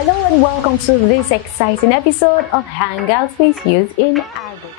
Hello and welcome to this exciting episode of Hangouts with Youth in Agri.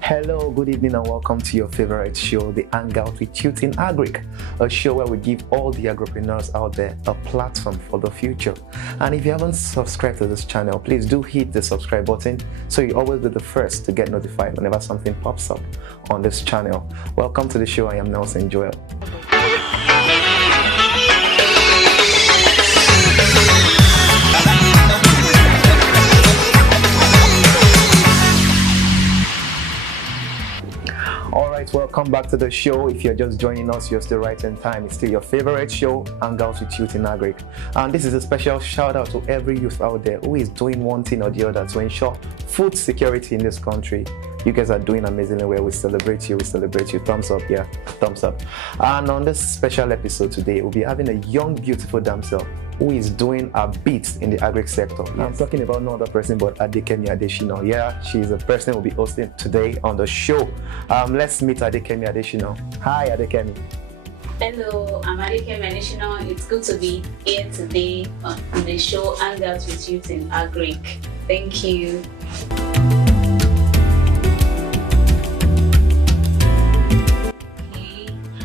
Hello, good evening and welcome to your favorite show, the Hangout with Youth in Agri, a show where we give all the agripreneurs out there a platform for the future. And if you haven't subscribed to this channel, please do hit the subscribe button so you always be the first to get notified whenever something pops up on this channel. Welcome to the show. I am Nelson Joel. Alright, welcome back to the show. If you're just joining us, you're still right in time. It's still your favorite show, Hangouts with Youth in Agri. And this is a special shout out to every youth out there who is doing one thing or the other to ensure food security in this country. You guys are doing amazingly well. We celebrate you. Thumbs up, yeah, thumbs up. And on this special episode today, we'll be having a young, beautiful damsel who is doing a bit in the agri sector. Yes. I'm talking about no other person but Adekemi Adeshina. Yeah, she's the person we'll be hosting today on the show. Let's meet Adekemi Adeshina. Hi, Adekemi. Hello, I'm Adekemi Adeshina. It's good to be here today on the show Hangouts with Youth in Agri. Thank you.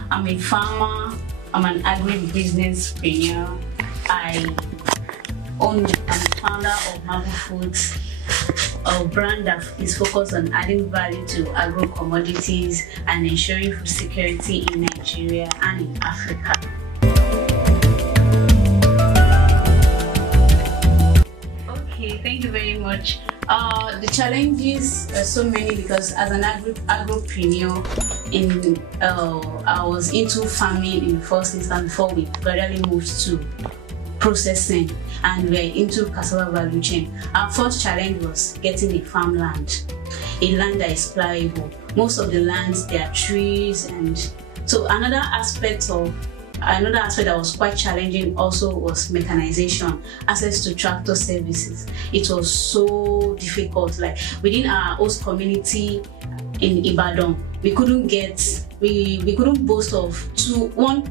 I'm a farmer. I'm an agri-businesspreneur. I'm the founder of Mable Foods, a brand that is focused on adding value to agro-commodities and ensuring food security in Nigeria and in Africa. Okay, thank you very much. The challenges are so many because as an agropreneur, I was into farming in the first instance before we gradually moved to processing and we're into cassava value chain. Our first challenge was getting a farmland, a land that is pliable. Most of the lands, there are trees, and so another aspect that was quite challenging also was mechanization, access to tractor services. It was so difficult. Like within our host community in Ibadan, we couldn't boast of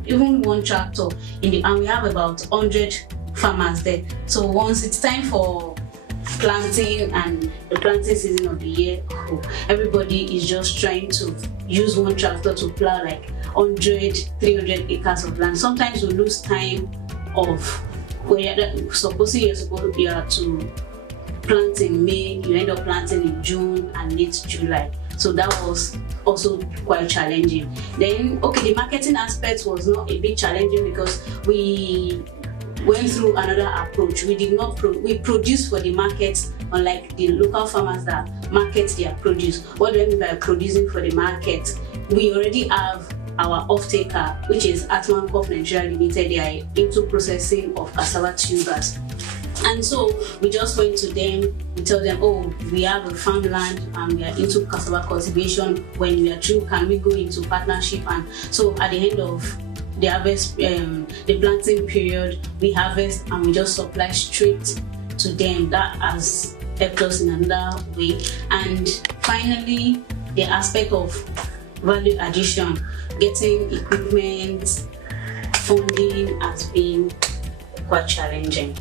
even one tractor and we have about 100 farmers there. So once it's time for planting and the planting season of the year, everybody is just trying to use one tractor to plow like 100, 300 acres of land. Sometimes we lose time of where supposedly you are to plant in May, you end up planting in June and late July. So that was also quite challenging. Then, the marketing aspect was not a bit challenging because we went through another approach. We produced for the market, unlike the local farmers that market their produce. What do I mean by producing for the market? We already have our off-taker, which is Atman Corp Nigeria Limited. They are into processing of cassava tubers. And so we just went to them, we tell them, we have a farmland and we are into cassava cultivation. When we are through, can we go into partnership? And so at the end of the harvest, the planting period, we harvest and we just supply straight to them. That has helped us in another way. And finally, the aspect of value addition, getting equipment, funding has been quite challenging.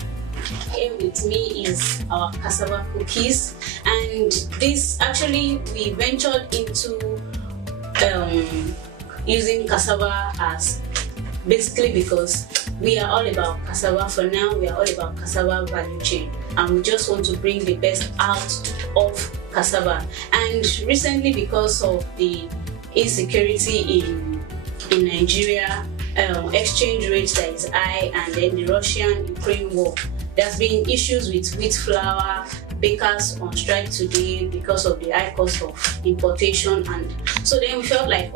Here with me is our cassava cookies, and this actually we ventured into using cassava as basically because we are all about cassava. For now, we are all about cassava value chain, and we just want to bring the best out of cassava. And recently, because of the insecurity in Nigeria, exchange rates that is high, and then the Russian-Ukraine war, there's been issues with wheat flour, bakers on strike today because of the high cost of importation. And so then we felt like,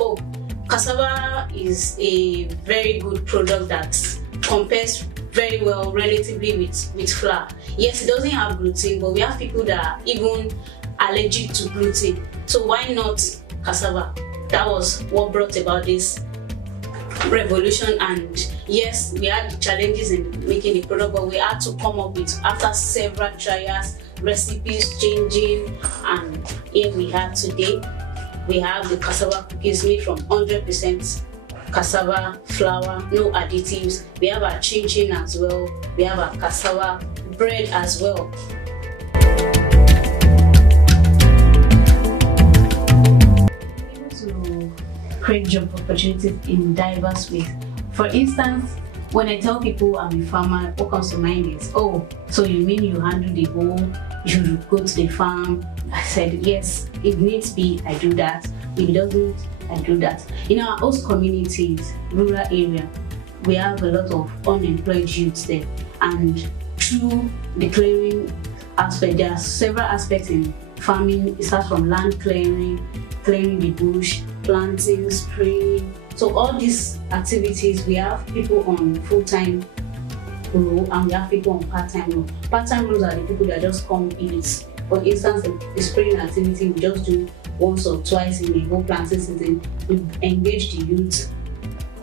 cassava is a very good product that compares very well relatively with flour. Yes, it doesn't have gluten, but we have people that are even allergic to gluten. So why not cassava? That was what brought about this revolution. And yes, we had challenges in making the product, but we had to come up with, after several trials, recipes changing, and here we have today. We have the cassava cookies made from 100% cassava flour, no additives. We have our chin chin as well. We have our cassava bread as well. To create job opportunities in diverse ways. For instance, when I tell people I'm a farmer, what comes to mind is, oh, so you mean you handle the whole, you go to the farm? I said, yes, if needs be, I do that. If it doesn't, I do that. In our host communities, rural area, we have a lot of unemployed youths there. And through the clearing aspect, there are several aspects in farming. It starts from land clearing, clearing the bush, planting, spraying. So all these activities, we have people on full-time role and we have people on part-time role. Part-time roles are the people that just come in it. For instance, the spraying activity we just do once or twice in the whole planting season. We engage the youth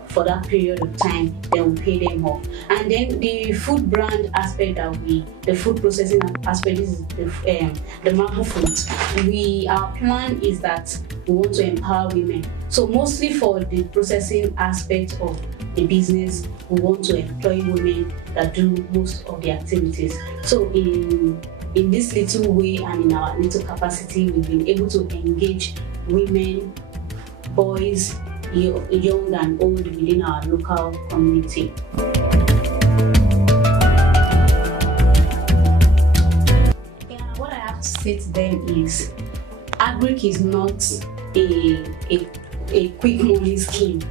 for that period of time, then we pay them off. And then the food brand aspect the food processing aspect, this is the Mable foods. Our plan is that we want to empower women. So mostly for the processing aspect of the business, we want to employ women that do most of the activities. So in this little way and in our little capacity, we've been able to engage women, boys, young and old within our local community. What I have to say to them is, agric is not a quick money scheme.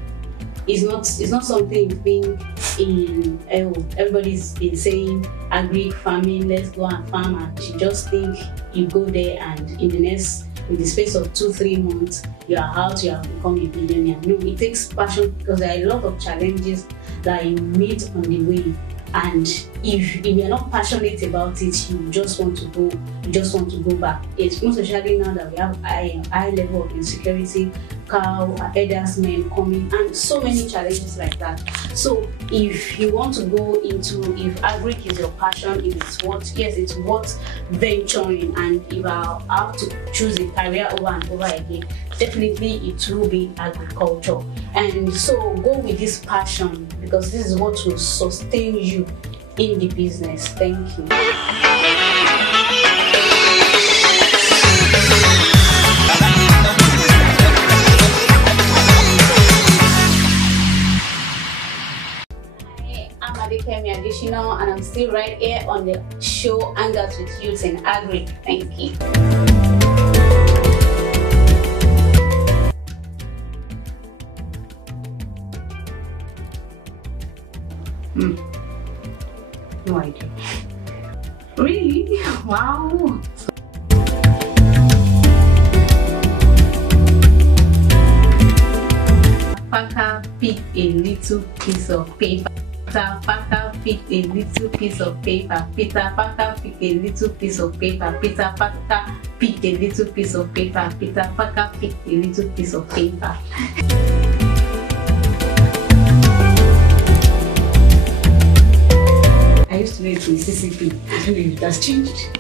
It's not something you think everybody's been saying agric farming, let's go and farm, and you just think you go there and in the space of 2-3 months you are out, you have become a billionaire. No, it takes passion, because there are a lot of challenges that you meet on the way, and if you're not passionate about it, you just want to go back. It's most especially now that we have high level of insecurity, cow herders men coming, and so many challenges like that. So if you want to go into, if agric is your passion, if it's it's worth venturing, and if I have to choose a career over and over again, definitely it will be agriculture. And so go with this passion, because this is what will sustain you in the business. Thank you. I'm Adekemi Adeshina, and I'm still right here on the show Hangouts with Youth in Agric. Thank you. No idea. Really? Wow. Paka picked a little piece of paper. Peter Parker picked a little piece of paper. Peter Parker picked a little piece of paper. Peter Parker picked a little piece of paper. Peter Parker picked a little piece of paper. I used to read in CCP. I don't know if that's changed.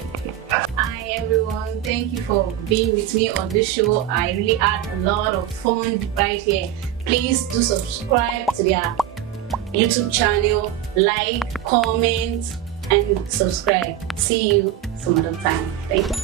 Hi everyone, thank you for being with me on this show. I really had a lot of fun right here. Please do subscribe to their YouTube channel, like, comment, and subscribe. See you some other time. Thank you.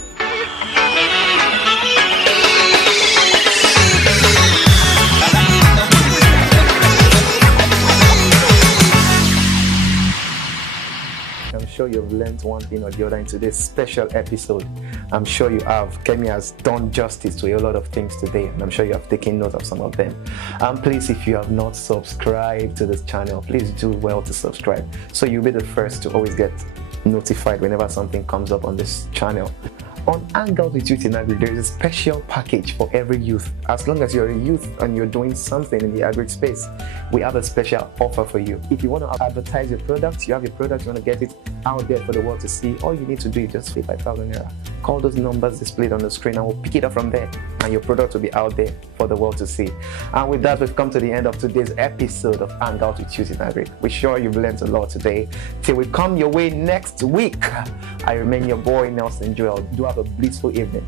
I'm sure you've learned one thing or the other in today's special episode. I'm sure you have. Kemi has done justice to a lot of things today, and I'm sure you have taken note of some of them. And please, if you have not subscribed to this channel, please do well to subscribe, so you'll be the first to always get notified whenever something comes up on this channel. On Hang Out with Youth in Agri, there is a special package for every youth. As long as you're a youth and you're doing something in the agri space, we have a special offer for you. If you want to advertise your product, you have your product, you want to get it out there for the world to see, all you need to do is just pay 5,000 naira. Call those numbers displayed on the screen and we'll pick it up from there, and your product will be out there for the world to see. And with that, we've come to the end of today's episode of Hang Out with Youth in Agri. We're sure you've learned a lot today. Till we come your way next week, I remain your boy Nelson Joel. Do have a blissful evening.